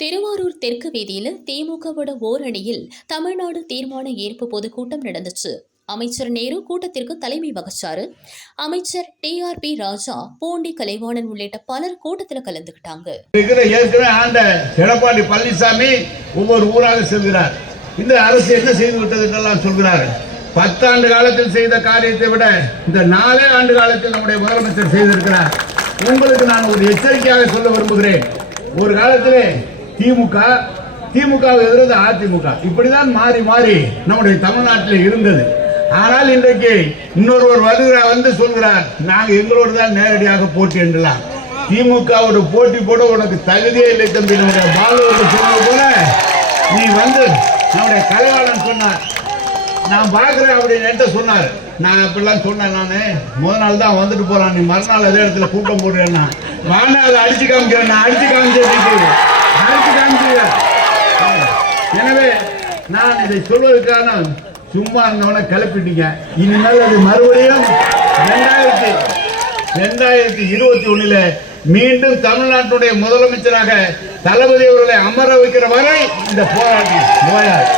திருவாரூர் தெற்கு வீதியில் திமுகவோட ஓரணியில் தமிழ்நாடு தீர்மான ஏற்பு பொதுக்கூட்டம் நடந்துச்சு. அமைச்சர் நேரு கூட்டத்திற்கு தலைமை வகிச்சாரு. அமைச்சர் டிஆர்பி ராஜா பூண்டி கலைவாணன் உள்ளிட்ட பலர் கூட்டத்தில் கலந்துக்கிட்டாங்க. ஏற்கனவே ஆண்ட எடப்பாடி பழனிசாமி ஒவ்வொரு ஊராக செல்கிறார். இந்த அரசு என்ன செய்து விட்டது என்றெல்லாம் சொல்கிறார். பத்தாண்டு காலத்தில் செய்த காரியத்தை விட இந்த நாலே ஆண்டு காலத்தில் நம்முடைய முதலமைச்சர் செய்திருக்கிறார். உங்களுக்கு நான் ஒரு எச்சரிக்கையாக சொல்ல விரும்புகிறேன். ஒரு காலத்திலே திமுக திமுக எதிர்த்து அதிமுக. இப்படிதான் மாறி மாறி நம்முடைய தமிழ்நாட்டில் இருந்தது. ஆனால் இன்றைக்கு இன்னொருவர் வருகிறார் வந்து சொல்கிறார் நாங்கள் எங்களோடு தான் நேரடியாக போட்டி என்றலாம். திமுகவோட போட்டி போட உனக்கு தகுதியே இல்லை தம்பி. நம்முடைய பாலுவோட சொன்னது போல நீ வந்து நம்முடைய கலைவாளன் சொன்னார். நான் பார்க்குறேன் அப்படின்னு சொன்னார். நான் அப்படிலாம் சொன்னேன் நான். முதல் நாள் தான் வந்துட்டு போறான். நீ மறுநாள் அதே இடத்துல கூட்டம் போடுறேன்னா. வாங்க அதை அடிச்சு காமிக்கிறேன். நான் அடிச்சு காமிச்சிருக்கேன் அடிச்சு காமிச்சிருக்கேன் எனவே நான் இதை சொல்வதற்கான சும்மா இருந்தவனை கிளப்பிட்டீங்க. இனிமேல் அது மறுபடியும் ரெண்டாயிரத்தி ரெண்டாயிரத்தி இருபத்தி ஒண்ணுல மீண்டும் தமிழ்நாட்டுடைய முதலமைச்சராக தளபதி அவர்களை அமர வைக்கிற வரை இந்த போராட்டம் ஓயாது